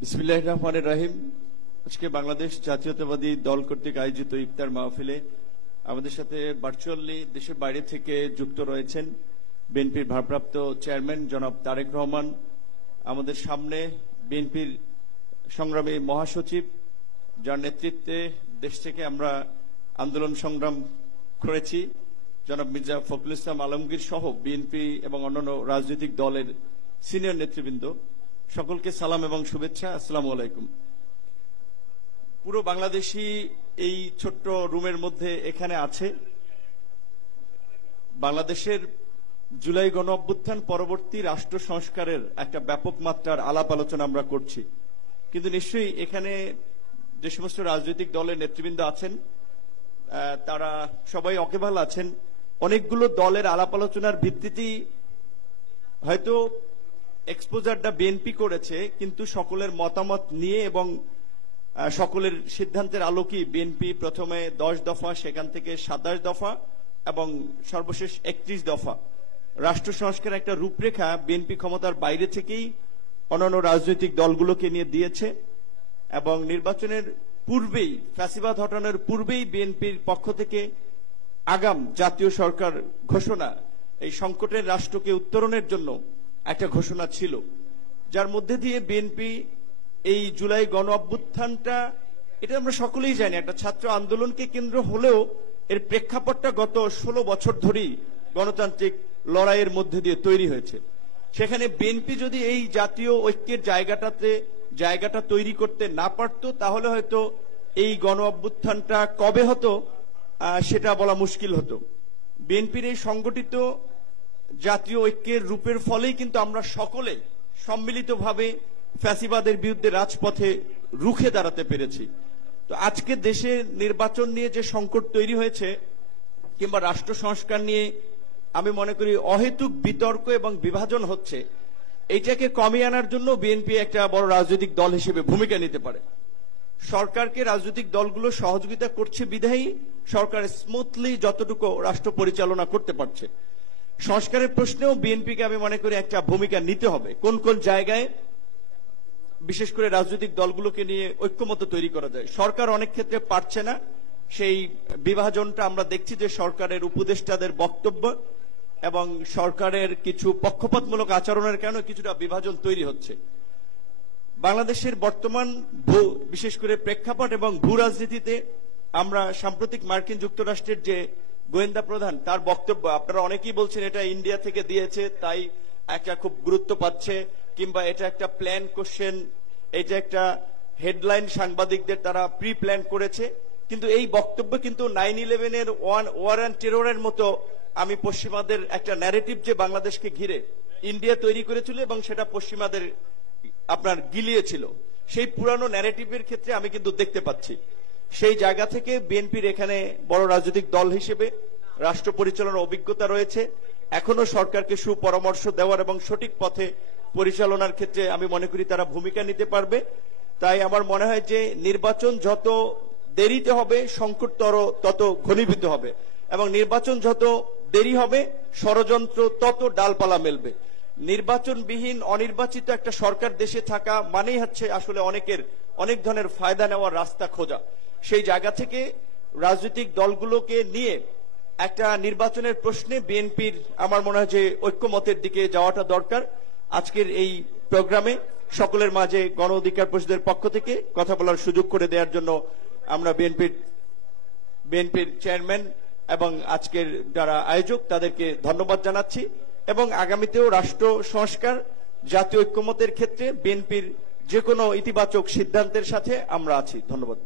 বিসমিল্লাহির রহমানির রহিম। আজকে বাংলাদেশ জাতীয়তাবাদী দল কর্তৃক আয়োজিত ইফতার মাহফিলে আমাদের সাথে ভার্চুয়ালি দেশের বাইরে থেকে যুক্ত রয়েছেন বিএনপির ভারপ্রাপ্ত চেয়ারম্যান জনাব তারেক রহমান, আমাদের সামনে বিএনপির সংগ্রামী মহাসচিব যার নেতৃত্বে দেশ থেকে আমরা আন্দোলন সংগ্রাম করেছি জনাব মির্জা ফখরুল ইসলাম আলমগীর সহ বিএনপি এবং অন্যান্য রাজনৈতিক দলের সিনিয়র নেতৃবৃন্দ, সকলকে সালাম এবং শুভেচ্ছা। আসসালামু আলাইকুম। পুরো বাংলাদেশী এই ছোট্ট রুমের মধ্যে এখানে আছে। বাংলাদেশের জুলাই গণ অভ্যুত্থান পরবর্তী রাষ্ট্র সংস্কারের একটা ব্যাপক মাত্রার আলাপ আলোচনা আমরা করছি, কিন্তু নিশ্চয়ই এখানে যে সমস্ত রাজনৈতিক দলের নেতৃবৃন্দ আছেন তারা সবাই অকেবাল আছেন। অনেকগুলো দলের আলাপ আলোচনার ভিত্তিতেই হয়তো এক্সপোজারটা বিএনপি করেছে, কিন্তু সকলের মতামত নিয়ে এবং সকলের সিদ্ধান্তের আলোকেই বিএনপি প্রথমে 10 দফা, সেখান থেকে 27 দফা এবং সর্বশেষ 31 দফা রাষ্ট্র সংস্কারের একটা রূপরেখা বিএনপি ক্ষমতার বাইরে থেকেই অন্যান্য রাজনৈতিক দলগুলোকে নিয়ে দিয়েছে। এবং নির্বাচনের পূর্বেই, ফ্যাসিবাদ হটানোর পূর্বেই বিএনপির পক্ষ থেকে আগাম জাতীয় সরকার ঘোষণা, এই সংকটের রাষ্ট্রকে উত্তরণের জন্য একটা ঘোষণা ছিল, যার মধ্যে দিয়ে বিএনপি এই জুলাই গণ অভ্যুত্থানটা, এটা আমরা সকলেই জানি, একটা ছাত্র আন্দোলনকে কেন্দ্র হলেও এর প্রেক্ষাপটটা গত 16 বছর ধরেই গণতান্ত্রিক লড়াইয়ের মধ্যে দিয়ে তৈরি হয়েছে। সেখানে বিএনপি যদি এই জাতীয় ঐক্যের জায়গাটা তৈরি করতে না পারত, তাহলে হয়তো এই গণ অভ্যুত্থানটা কবে হতো সেটা বলা মুশকিল হতো। বিএনপির এই সংগঠিত জাতীয় ঐক্যের রূপের ফলেই কিন্তু আমরা সকলে সম্মিলিতভাবে ফ্যাসিবাদের বিরুদ্ধে রাজপথে রুখে দাঁড়াতে পেরেছি। তো আজকে দেশে নির্বাচন নিয়ে যে সংকট তৈরি হয়েছে কিংবা রাষ্ট্র সংস্কার নিয়ে আমি মনে করি অহেতুক বিতর্ক এবং বিভাজন হচ্ছে, এইটাকে কমিয়ে আনার জন্য বিএনপি একটা বড় রাজনৈতিক দল হিসেবে ভূমিকা নিতে পারে। সরকারকে রাজনৈতিক দলগুলো সহযোগিতা করছে বিধায়ী সরকার স্মুথলি যতটুকু রাষ্ট্র পরিচালনা করতে পারছে। সংস্কারের প্রশ্নেও বিএনপিকে আমি মনে করি একটা ভূমিকা নিতে হবে। কোন কোন জায়গায় বিশেষ করে রাজনৈতিক দলগুলোকে নিয়ে ঐক্যমত্য তৈরি করা যায়। সরকার অনেক ক্ষেত্রে পারছে না, সেই বিভাজনটা আমরা দেখছি যে সরকারের উপদেষ্টাদের বক্তব্য এবং সরকারের কিছু পক্ষপাতমূলক আচরণের কারণে কিছুটা বিভাজন তৈরি হচ্ছে। বাংলাদেশের বর্তমান বিশেষ করে প্রেক্ষাপট এবং ভূ রাজনীতিতে আমরা সাম্প্রতিক মার্কিন যুক্তরাষ্ট্রের যে গোয়েন্দা প্রধান, তার বক্তব্য আপনারা অনেকেই বলছেন এটা ইন্ডিয়া থেকে দিয়েছে তাই একটা খুব গুরুত্ব পাচ্ছে, কিংবা এটা একটা প্ল্যান কোশ্চেন, এটা একটা হেডলাইন সাংবাদিকদের তারা প্রি প্ল্যান করেছে। কিন্তু এই বক্তব্য কিন্তু 9/11 এর ওয়ার অ্যান্ড টেররের মতো আমি পশ্চিমাদের একটা ন্যারেটিভ যে বাংলাদেশকে ঘিরে ইন্ডিয়া তৈরি করেছিল এবং সেটা পশ্চিমাদের আপনার গিলিয়েছিল, সেই পুরানো ন্যারেটিভের ক্ষেত্রে আমি কিন্তু দেখতে পাচ্ছি। সেই জায়গা থেকে বিএনপির এখানে বড় রাজনৈতিক দল হিসেবে রাষ্ট্র পরিচালনার অভিজ্ঞতা রয়েছে, এখনো সরকারকে সুপরামর্শ দেওয়ার এবং সঠিক পথে পরিচালনার ক্ষেত্রে আমি মনে করি তারা ভূমিকা নিতে পারবে। তাই আমার মনে হয় যে নির্বাচন যত দেরিতে হবে সংকট তত ঘনীভূত হবে, এবং নির্বাচন যত দেরি হবে ষড়যন্ত্র তত ডালপালা মেলবে। নির্বাচনবিহীন অনির্বাচিত একটা সরকার দেশে থাকা মানেই হচ্ছে আসলে অনেক ধরনের ফায়দা নেওয়ার রাস্তা খোঁজা। সেই জায়গা থেকে রাজনৈতিক দলগুলোকে নিয়ে একটা নির্বাচনের প্রশ্নে বিএনপির আমার মনে হয় যে ঐক্যমতের দিকে যাওয়াটা দরকার। আজকের এই প্রোগ্রামে সকলের মাঝে গণ অধিকার পরিষদের পক্ষ থেকে কথা বলার সুযোগ করে দেওয়ার জন্য আমরা বিএনপির চেয়ারম্যান এবং আজকের যারা আয়োজক তাদেরকে ধন্যবাদ জানাচ্ছি, এবং আগামীতেও রাষ্ট্র সংস্কার জাতীয় ঐক্যমতের ক্ষেত্রে বিএনপির যে কোনো ইতিবাচক সিদ্ধান্তের সাথে আমরা আছি। ধন্যবাদ।